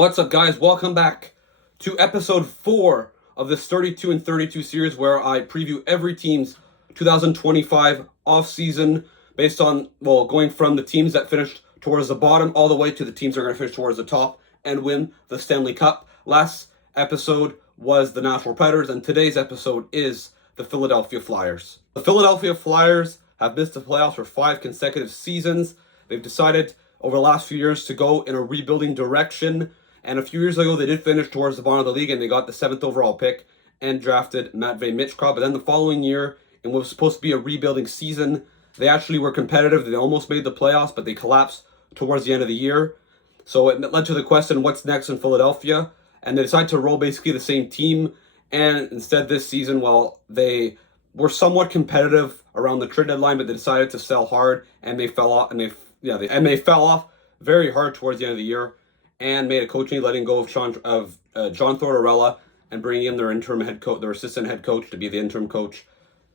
What's up, guys? Welcome back to episode 4 of this 32 and 32 series where I preview every team's 2025 offseason based on, going from the teams that finished towards the bottom all the way to the teams that are going to finish towards the top and win the Stanley Cup. Last episode was the Nashville Predators, and today's episode is the Philadelphia Flyers. The Philadelphia Flyers have missed the playoffs for 5 consecutive seasons. They've decided over the last few years to go in a rebuilding direction. And a few years ago, they did finish towards the bottom of the league, and they got the 7th overall pick and drafted Matvei Michkov. But then the following year, in what was supposed to be a rebuilding season, they actually were competitive. They almost made the playoffs, but they collapsed towards the end of the year. So it led to the question, what's next in Philadelphia? And they decided to roll basically the same team. And instead this season, they were somewhat competitive around the trade deadline, but they decided to sell hard, and they fell off. They fell off very hard towards the end of the year, and made a coaching letting go of John Tortorella and bringing in their interim head coach, their assistant head coach, to be the interim coach,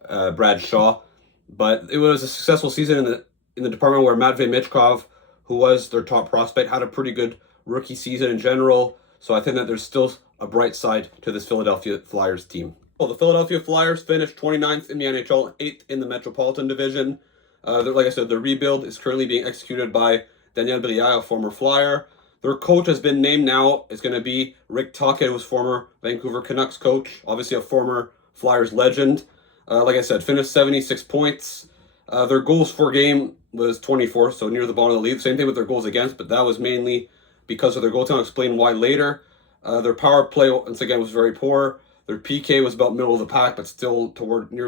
Brad Shaw. But it was a successful season in the department where Matvei Michkov, who was their top prospect, had a pretty good rookie season in general. So I think that there's still a bright side to this Philadelphia Flyers team. Well, the Philadelphia Flyers finished 29th in the NHL, 8th in the Metropolitan Division. Like I said, the rebuild is currently being executed by Daniel Brière, a former Flyer. Their coach has been named now. It's going to be Rick Tocchet, who was former Vancouver Canucks coach, obviously a former Flyers legend. Like I said, finished 76 points. Their goals per game was 24, so near the bottom of the league. Same thing with their goals against, but that was mainly because of their goaltending. I'll explain why later. Their power play, once again, was very poor. Their PK was about middle of the pack, but still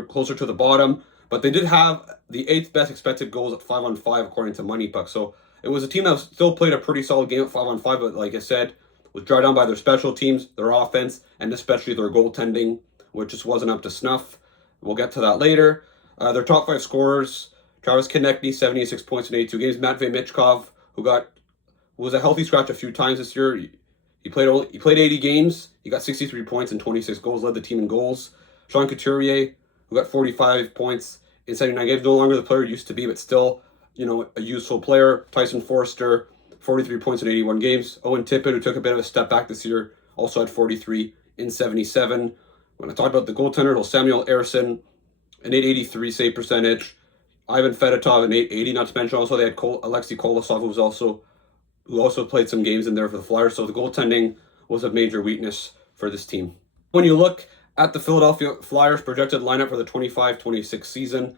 closer to the bottom. But they did have the 8th best expected goals at 5-on-5, according to Money Puck. So it was a team that still played a pretty solid game at 5-on-5, but like I said, was dragged down by their special teams, their offense, and especially their goaltending, which just wasn't up to snuff. We'll get to that later. Their top 5 scorers: Travis Konecny, 76 points in 82 games. Matvei Michkov, who was a healthy scratch a few times this year. He played 80 games. He got 63 points and 26 goals, led the team in goals. Sean Couturier, who got 45 points in 79 games, no longer the player he used to be, but still, a useful player. Tyson Foerster, 43 points in 81 games. Owen Tippett, who took a bit of a step back this year, also had 43 in 77. When I talk about the goaltender, Samuel Ersson, an 883 save percentage. Ivan Fedotov, an 880, not to mention also they had Alexei Kolosov, who also played some games in there for the Flyers. So the goaltending was a major weakness for this team. When you look at the Philadelphia Flyers projected lineup for the 25-26 season,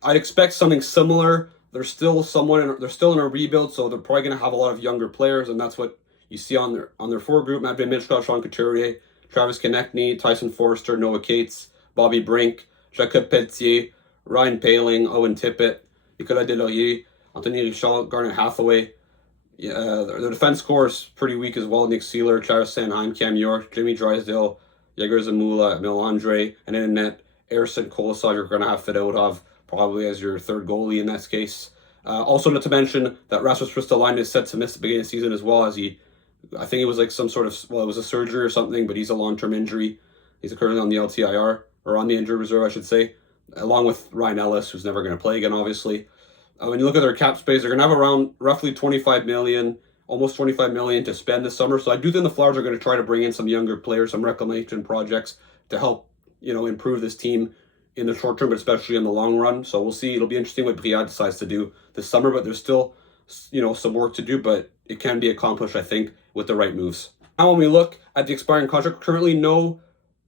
I'd expect something similar. They're still in a rebuild, so they're probably going to have a lot of younger players, and that's what you see on their forward group: Matvei Michkov, Sean Couturier, Travis Konecny, Tyson Foerster, Noah Cates, Bobby Brink, Jacob Pelletier, Ryan Poehling, Owen Tippett, Nicolas Deslauriers, Anthony Richard, Garnet Hathaway. Their defense core is pretty weak as well: Nick Seeler, Travis Sanheim, Cam York, Jimmy Drysdale, Yegor Zamula, Melandre, and in net, Ersson, Kolosov. You're going to have Fedotov probably as your third goalie in this case. Also, not to mention that Rasmus Ristolainen is set to miss the beginning of the season as well, I think it was like some sort of, it was a surgery or something, but he's a long-term injury. He's currently on the LTIR, or on the injured reserve, I should say, along with Ryan Ellis, who's never going to play again, obviously. When you look at their cap space, they're going to have around roughly $25 million, almost $25 million to spend this summer. So I do think the Flyers are going to try to bring in some younger players, some reclamation projects to help, improve this team in the short term, but especially in the long run. So we'll see. It'll be interesting what Brière decides to do this summer, but there's still, some work to do, but it can be accomplished, I think, with the right moves. Now, when we look at the expiring contract, currently no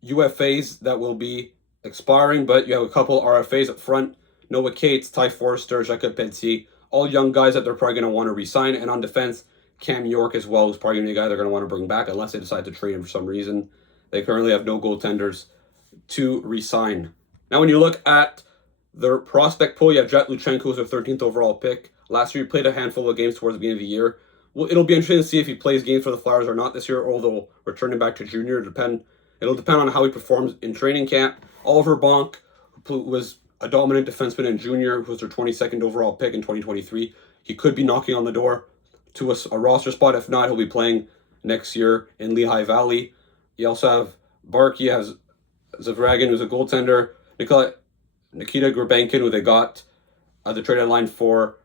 UFAs that will be expiring, but you have a couple RFAs up front: Noah Cates, Ty Foerster, Jacob Pelletier, all young guys that they're probably going to want to re-sign. And on defense, Cam York as well, who's probably going to be a guy they're going to want to bring back unless they decide to trade him for some reason. They currently have no goaltenders to re-sign. Now, when you look at their prospect pool, you have Jet Luchenko, who's their 13th overall pick. Last year, he played a handful of games towards the beginning of the year. Well, it'll be interesting to see if he plays games for the Flyers or not this year, or they'll return him back to junior. It'll depend on how he performs in training camp. Oliver Bonk, who was a dominant defenseman in junior, who was their 22nd overall pick in 2023. He could be knocking on the door to a roster spot. If not, he'll be playing next year in Lehigh Valley. You also have Barkey, has Zavragin, who's a goaltender, Nikita Gurbankin, who they got at the trade deadline for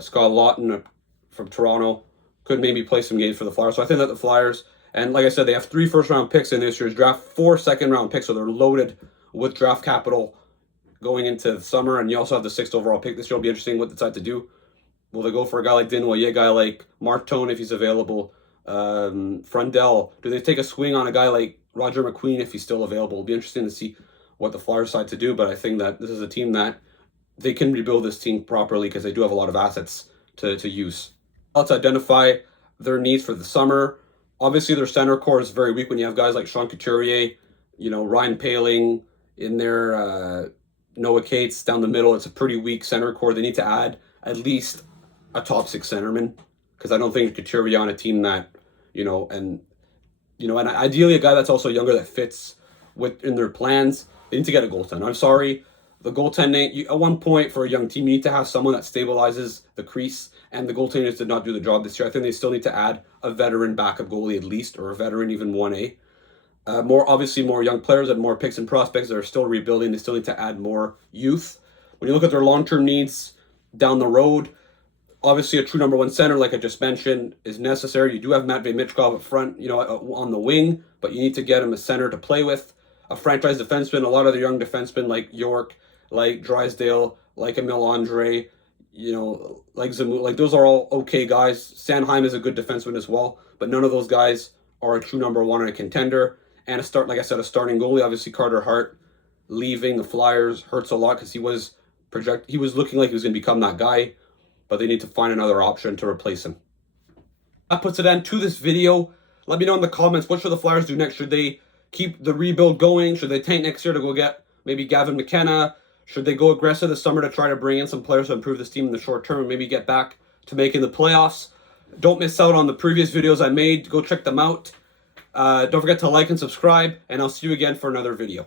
Scott Lawton from Toronto, could maybe play some games for the Flyers. So I think that the Flyers, and like I said, they have 3 first-round picks in this year's draft, 4 second-round picks, so they're loaded with draft capital going into the summer, and you also have the 6th overall pick this year. It'll be interesting what they decide to do. Will they go for a guy like Dinwiddie, a guy like Martone if he's available, Frundell? Do they take a swing on a guy like Roger McQueen if he's still available? It'll be interesting to see what the Flyers decide to do, but I think that this is a team that they can rebuild this team properly because they do have a lot of assets to use. Let's identify their needs for the summer. Obviously, their center core is very weak when you have guys like Sean Couturier, Ryan Poehling in there, Noah Cates down the middle. It's a pretty weak center core. They need to add at least a top 6 centerman because I don't think Couturier on a team that, and ideally a guy that's also younger that fits in their plans. They need to get a goaltender. I'm sorry. The goaltending, at one point for a young team, you need to have someone that stabilizes the crease, and the goaltenders did not do the job this year. I think they still need to add a veteran backup goalie at least, or a veteran even 1A. More young players and more picks and prospects that are still rebuilding. They still need to add more youth. When you look at their long-term needs down the road, obviously a true number 1 center, like I just mentioned, is necessary. You do have Matvei Michkov up front, on the wing, but you need to get him a center to play with. A franchise defenseman, a lot of the young defensemen like York, like Drysdale, like Emil Andre, like Zamu, like those are all okay guys. Sanheim is a good defenseman as well, but none of those guys are a true number 1 and a contender. And a starting goalie. Obviously, Carter Hart leaving the Flyers hurts a lot because he was looking like he was going to become that guy, but they need to find another option to replace him. That puts an end to this video. Let me know in the comments, what should the Flyers do next? Should they keep the rebuild going? Should they tank next year to go get maybe Gavin McKenna? Should they go aggressive this summer to try to bring in some players to improve this team in the short term and maybe get back to making the playoffs? Don't miss out on the previous videos I made. Go check them out. Don't forget to like and subscribe, and I'll see you again for another video.